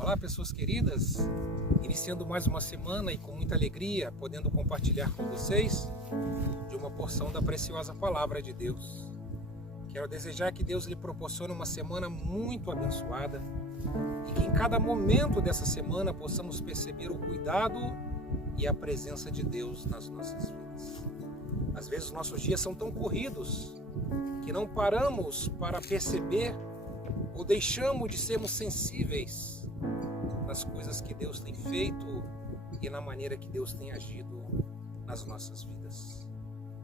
Olá, pessoas queridas, iniciando mais uma semana e com muita alegria, podendo compartilhar com vocês de uma porção da preciosa palavra de Deus. Quero desejar que Deus lhe proporcione uma semana muito abençoada e que em cada momento dessa semana possamos perceber o cuidado e a presença de Deus nas nossas vidas. Às vezes nossos dias são tão corridos que não paramos para perceber ou deixamos de sermos sensíveis nas coisas que Deus tem feito e na maneira que Deus tem agido nas nossas vidas.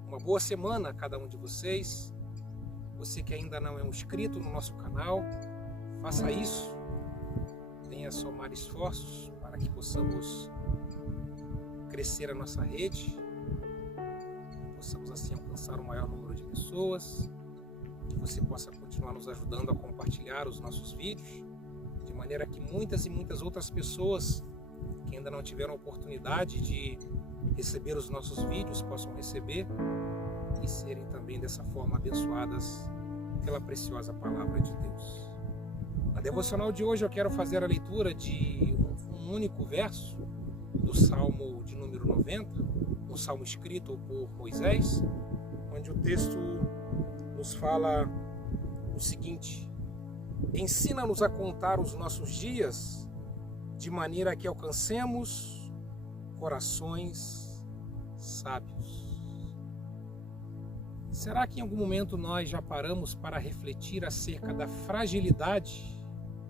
Uma boa semana a cada um de vocês. Você que ainda não é um inscrito no nosso canal, faça isso. Venha somar esforços para que possamos crescer a nossa rede, possamos assim alcançar o maior número de pessoas, que você possa continuar nos ajudando a compartilhar os nossos vídeos, de maneira que muitas e muitas outras pessoas que ainda não tiveram a oportunidade de receber os nossos vídeos possam receber e serem também dessa forma abençoadas pela preciosa palavra de Deus. Na devocional de hoje eu quero fazer a leitura de um único verso do Salmo de número 90, um salmo escrito por Moisés, onde o texto nos fala o seguinte: ensina-nos a contar os nossos dias de maneira que alcancemos corações sábios. Será que em algum momento nós já paramos para refletir acerca da fragilidade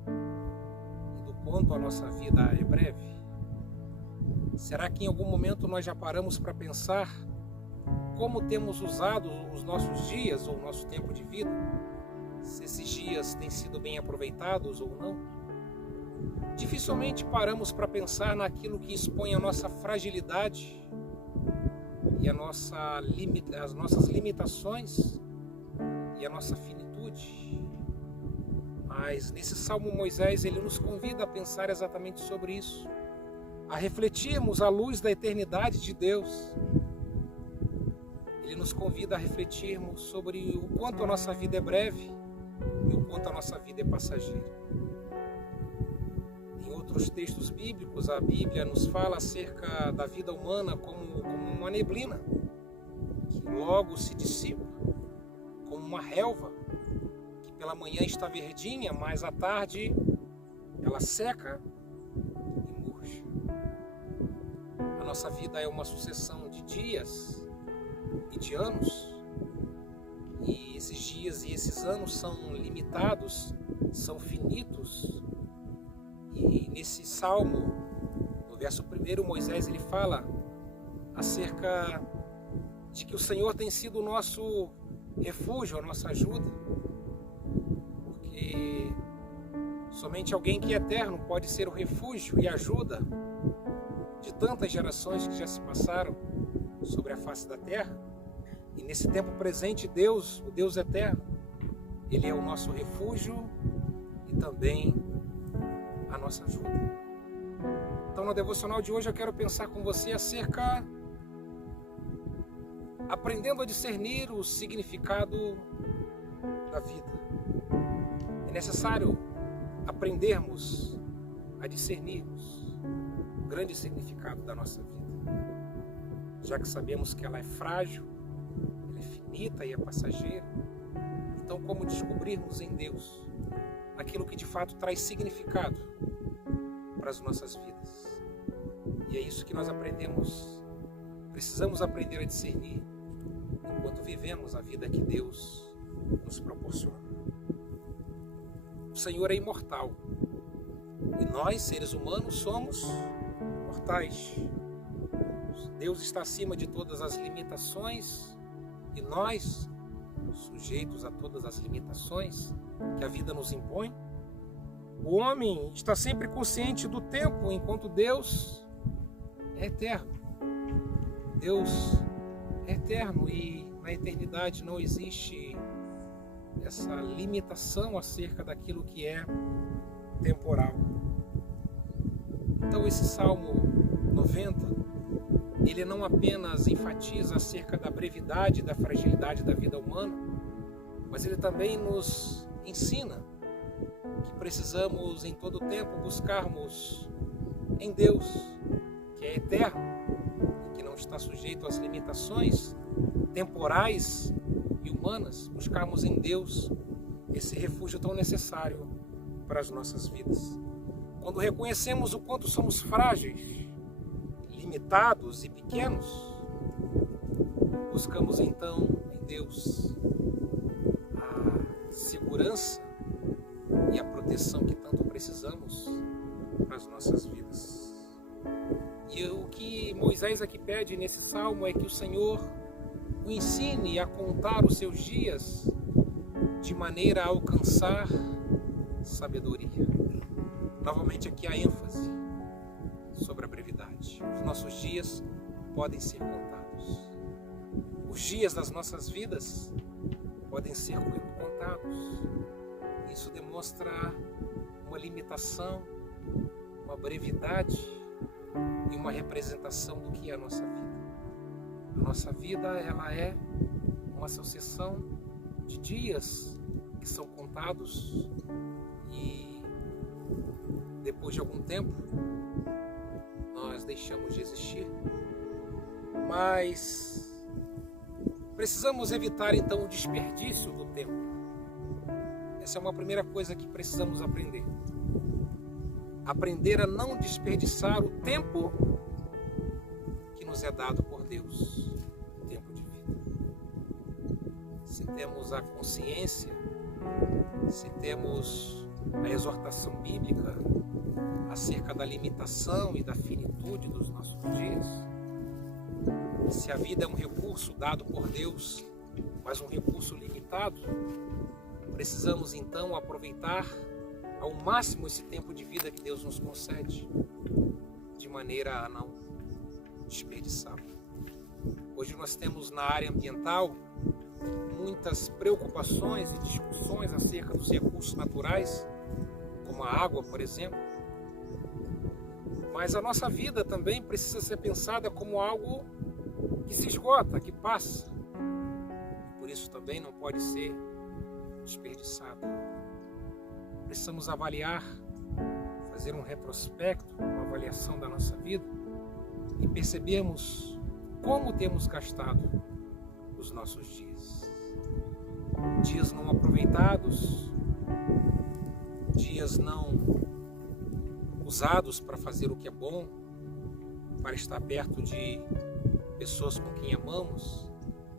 e do quanto a nossa vida é breve? Será que em algum momento nós já paramos para pensar como temos usado os nossos dias ou o nosso tempo de vida? Se esses dias têm sido bem aproveitados ou não? Dificilmente paramos para pensar naquilo que expõe a nossa fragilidade e as nossas limitações e a nossa finitude. Mas nesse Salmo Moisés ele nos convida a pensar exatamente sobre isso, a refletirmos à luz da eternidade de Deus. Ele nos convida a refletirmos sobre o quanto a nossa vida é breve e o quanto a nossa vida é passageira. Em outros textos bíblicos, a Bíblia nos fala acerca da vida humana como uma neblina, que logo se dissipa, como uma relva, que pela manhã está verdinha, mas à tarde ela seca e murcha. A nossa vida é uma sucessão de dias e de anos, e esses dias e esses anos são limitados, são finitos. E nesse salmo, no verso 1, Moisés ele fala acerca de que o Senhor tem sido o nosso refúgio, a nossa ajuda, porque somente alguém que é eterno pode ser o refúgio e ajuda de tantas gerações que já se passaram sobre a face da terra. E nesse tempo presente, Deus, o Deus eterno, Ele é o nosso refúgio e também a nossa ajuda. Então, no devocional de hoje, eu quero pensar com você acerca, aprendendo a discernir o significado da vida. É necessário aprendermos a discernirmos o grande significado da nossa vida, já que sabemos que ela é frágil, ela é finita e é passageira. Então, como descobrirmos em Deus aquilo que de fato traz significado para as nossas vidas? E é isso que nós precisamos aprender a discernir enquanto vivemos a vida que Deus nos proporciona. O Senhor é imortal e nós, seres humanos, somos mortais. Deus está acima de todas as limitações e nós, sujeitos a todas as limitações que a vida nos impõe. O homem está sempre consciente do tempo, enquanto Deus é eterno. Deus é eterno e na eternidade não existe essa limitação acerca daquilo que é temporal. Então esse Salmo 90, ele não apenas enfatiza acerca da brevidade e da fragilidade da vida humana, mas ele também nos ensina que precisamos em todo tempo buscarmos em Deus, que é eterno e que não está sujeito às limitações temporais e humanas, buscarmos em Deus esse refúgio tão necessário para as nossas vidas. Quando reconhecemos o quanto somos frágeis, limitados e pequenos, buscamos então em Deus a segurança e a proteção que tanto precisamos para as nossas vidas. E o que Moisés aqui pede nesse salmo é que o Senhor o ensine a contar os seus dias de maneira a alcançar sabedoria. Novamente aqui a ênfase sobre a brevidade. Os nossos dias podem ser contados. Os dias das nossas vidas podem ser contados. Isso demonstra uma limitação, uma brevidade e uma representação do que é a nossa vida. A nossa vida, ela é uma sucessão de dias que são contados e depois de algum tempo nós deixamos de existir. Mas precisamos evitar então o desperdício do tempo. Essa é uma primeira coisa que precisamos aprender. Aprender a não desperdiçar o tempo que nos é dado por Deus, o tempo de vida. Se temos a consciência, se temos a exortação bíblica acerca da limitação e da finitude dos nossos dias, se a vida é um recurso dado por Deus, mas um recurso limitado, precisamos então aproveitar ao máximo esse tempo de vida que Deus nos concede, de maneira a não desperdiçá-lo. Hoje nós temos na área ambiental muitas preocupações e discussões acerca dos recursos naturais, como a água, por exemplo. Mas a nossa vida também precisa ser pensada como algo que se esgota, que passa. Por isso também não pode ser desperdiçado. Precisamos avaliar, fazer um retrospecto, uma avaliação da nossa vida e percebermos como temos gastado os nossos dias. Dias não aproveitados, dias não usados para fazer o que é bom, para estar perto de pessoas com quem amamos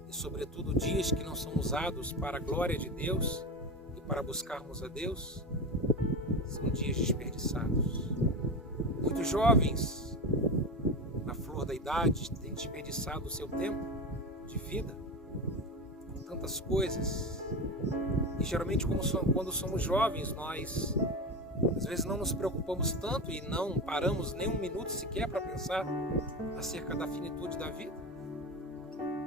e, sobretudo, dias que não são usados para a glória de Deus e para buscarmos a Deus, são dias desperdiçados. Muitos jovens, na flor da idade, têm desperdiçado o seu tempo de vida com tantas coisas. E geralmente, quando somos jovens, nós às vezes não nos preocupamos tanto e não paramos nem um minuto sequer para pensar acerca da finitude da vida.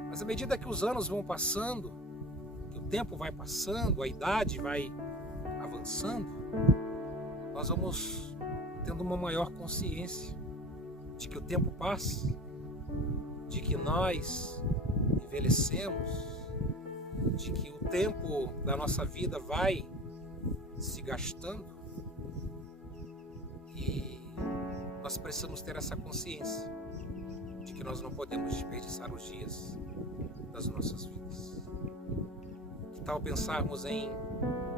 Mas à medida que os anos vão passando, que o tempo vai passando, a idade vai avançando, nós vamos tendo uma maior consciência de que o tempo passa, de que nós envelhecemos, de que o tempo da nossa vida vai se gastando. E nós precisamos ter essa consciência de que nós não podemos desperdiçar os dias das nossas vidas. Que tal pensarmos em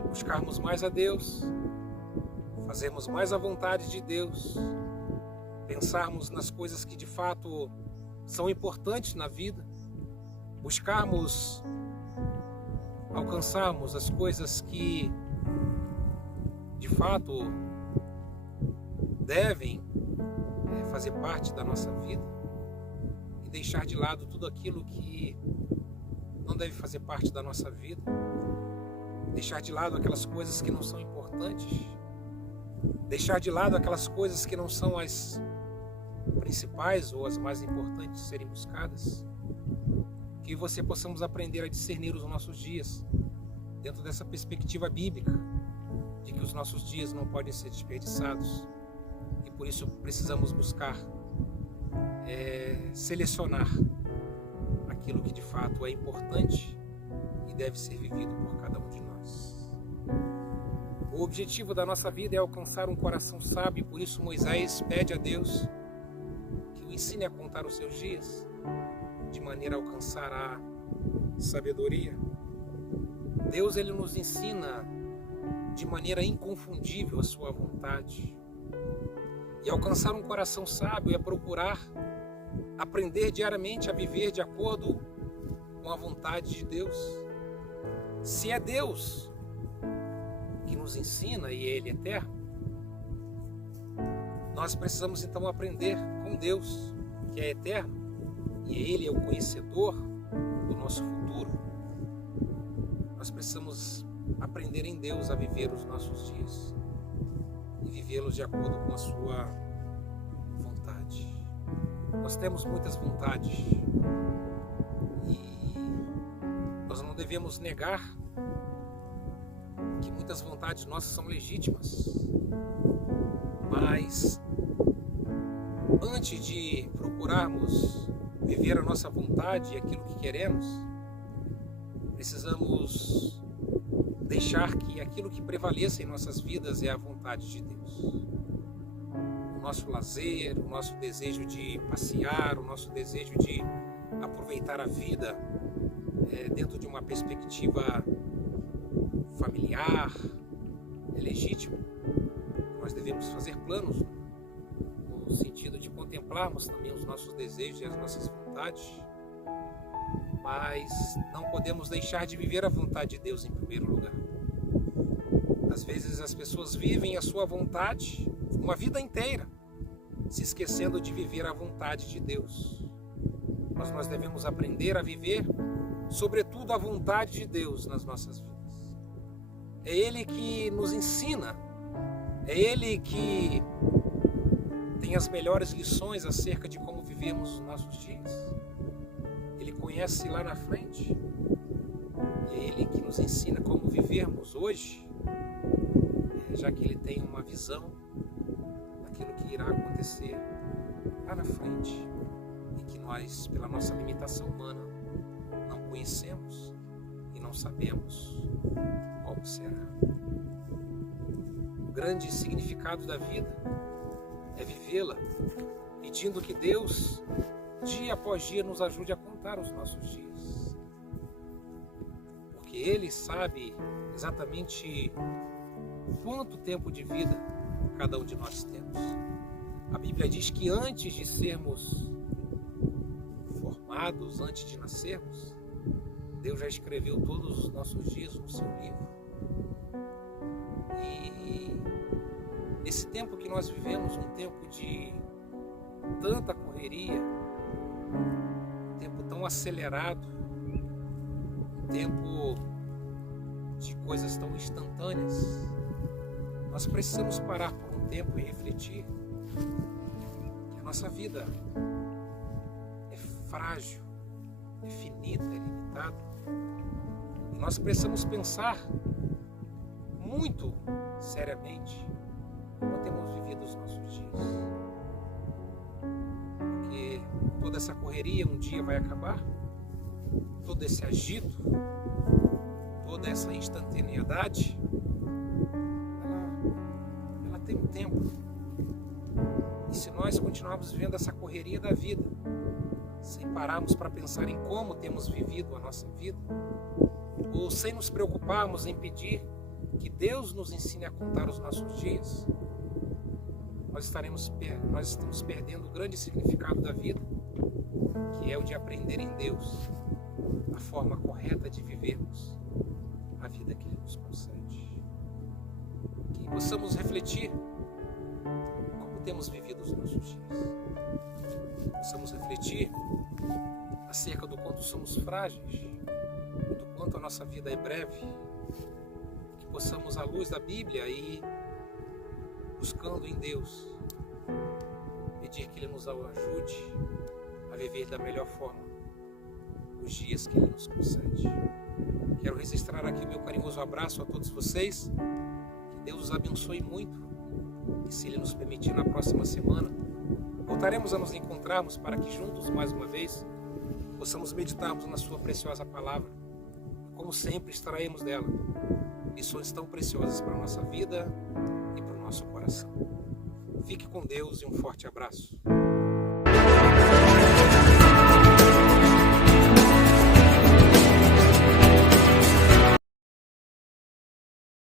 buscarmos mais a Deus, fazermos mais a vontade de Deus, pensarmos nas coisas que de fato são importantes na vida, buscarmos alcançarmos as coisas que de fato devem fazer parte da nossa vida e deixar de lado tudo aquilo que não deve fazer parte da nossa vida, deixar de lado aquelas coisas que não são importantes, deixar de lado aquelas coisas que não são as principais ou as mais importantes de serem buscadas. Que você possamos aprender a discernir os nossos dias dentro dessa perspectiva bíblica de que os nossos dias não podem ser desperdiçados e por isso precisamos buscar selecionar aquilo que de fato é importante e deve ser vivido por cada um de nós. O objetivo da nossa vida é alcançar um coração sábio, por isso Moisés pede a Deus que o ensine a contar os seus dias, de maneira a alcançar a sabedoria. Deus, ele nos ensina de maneira inconfundível a sua vontade. E alcançar um coração sábio é procurar aprender diariamente a viver de acordo com a vontade de Deus. Se é Deus que nos ensina e Ele é eterno, nós precisamos então aprender com Deus, que é eterno, e Ele é o conhecedor do nosso futuro. Nós precisamos aprender em Deus a viver os nossos dias e vivê-los de acordo com a sua vontade. Nós temos muitas vontades e nós não devemos negar que muitas vontades nossas são legítimas, mas antes de procurarmos viver a nossa vontade e aquilo que queremos, precisamos deixar que aquilo que prevaleça em nossas vidas é a vontade de Deus. O nosso lazer, o nosso desejo de passear, o nosso desejo de aproveitar a vida dentro de uma perspectiva familiar, é legítimo. Nós devemos fazer planos no sentido de contemplarmos também os nossos desejos e as nossas vontades, mas não podemos deixar de viver a vontade de Deus em primeiro lugar. Às vezes as pessoas vivem a sua vontade uma vida inteira, se esquecendo de viver a vontade de Deus. Mas nós devemos aprender a viver, sobretudo, a vontade de Deus nas nossas vidas. É Ele que nos ensina, é Ele que tem as melhores lições acerca de como vivemos os nossos dias. Ele conhece lá na frente, e é Ele que nos ensina como vivermos hoje, já que Ele tem uma visão daquilo que irá acontecer lá na frente e que nós, pela nossa limitação humana, não conhecemos e não sabemos como será. O grande significado da vida é vivê-la pedindo que Deus, dia após dia, nos ajude a contar os nossos dias, porque Ele sabe exatamente quanto tempo de vida cada um de nós temos. A Bíblia diz que antes de sermos formados, antes de nascermos, Deus já escreveu todos os nossos dias no seu livro. E nesse tempo que nós vivemos, um tempo de tanta correria, um tempo tão acelerado, um tempo de coisas tão instantâneas, nós precisamos parar por um tempo e refletir que a nossa vida é frágil, é finita, é limitada. E nós precisamos pensar muito seriamente como temos vivido os nossos dias. Porque toda essa correria um dia vai acabar, todo esse agito, toda essa instantaneidade, ela tem um tempo. E se nós continuarmos vivendo essa correria da vida, sem pararmos para pensar em como temos vivido a nossa vida, ou sem nos preocuparmos em pedir que Deus nos ensine a contar os nossos dias, nós estamos perdendo o grande significado da vida, que é o de aprender em Deus a forma correta de vivermos a vida que Ele nos concede. Que possamos refletir como temos vivido os nossos dias. Possamos refletir acerca do quanto somos frágeis, do quanto a nossa vida é breve. Que possamos, à luz da Bíblia, ir buscando em Deus, pedir que Ele nos ajude a viver da melhor forma os dias que Ele nos concede. Quero registrar aqui o meu carinhoso abraço a todos vocês. Que Deus os abençoe muito. E se Ele nos permitir, na próxima semana voltaremos a nos encontrarmos para que juntos, mais uma vez, possamos meditarmos na Sua preciosa palavra. Como sempre, extrairmos dela lições tão preciosas para a nossa vida e para o nosso coração. Fique com Deus e um forte abraço.